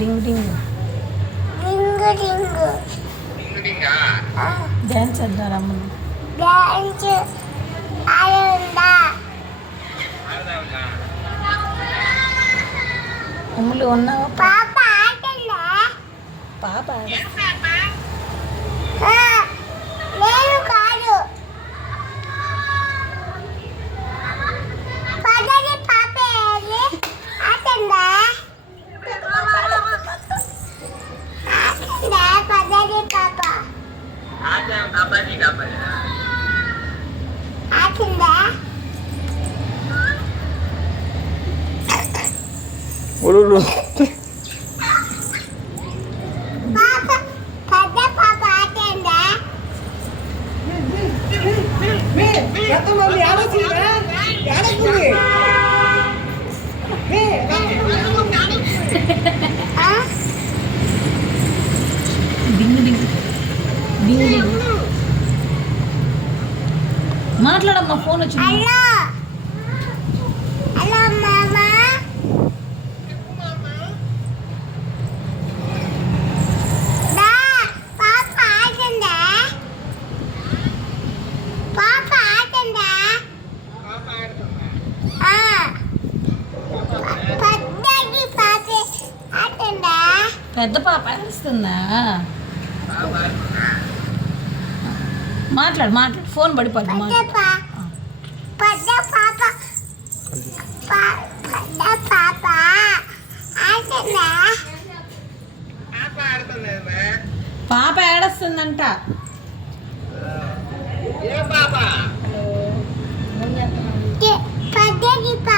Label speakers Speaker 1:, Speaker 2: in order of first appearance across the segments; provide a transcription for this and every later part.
Speaker 1: డ్యాన్స్ అంటారమ్మ పాప
Speaker 2: ఆడ పాప Waduh, waduh. Mana telur mah phone
Speaker 1: aja. Ayo.
Speaker 2: పెద్ద పాప అరుస్తుందా మాట్లాడు మాట్లాడు ఫోన్ పడిపోద్ది పాప ఏడస్తుందంట
Speaker 3: పాప
Speaker 1: పాప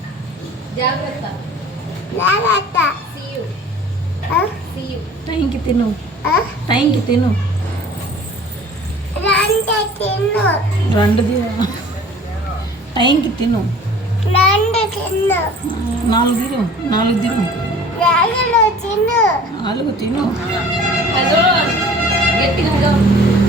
Speaker 2: టైంకి తిను టైంకి తిను తిను రెండు టైంకి తిను
Speaker 1: నాలుగు నాలుగు నాలుగు
Speaker 2: తిను గట్టిగా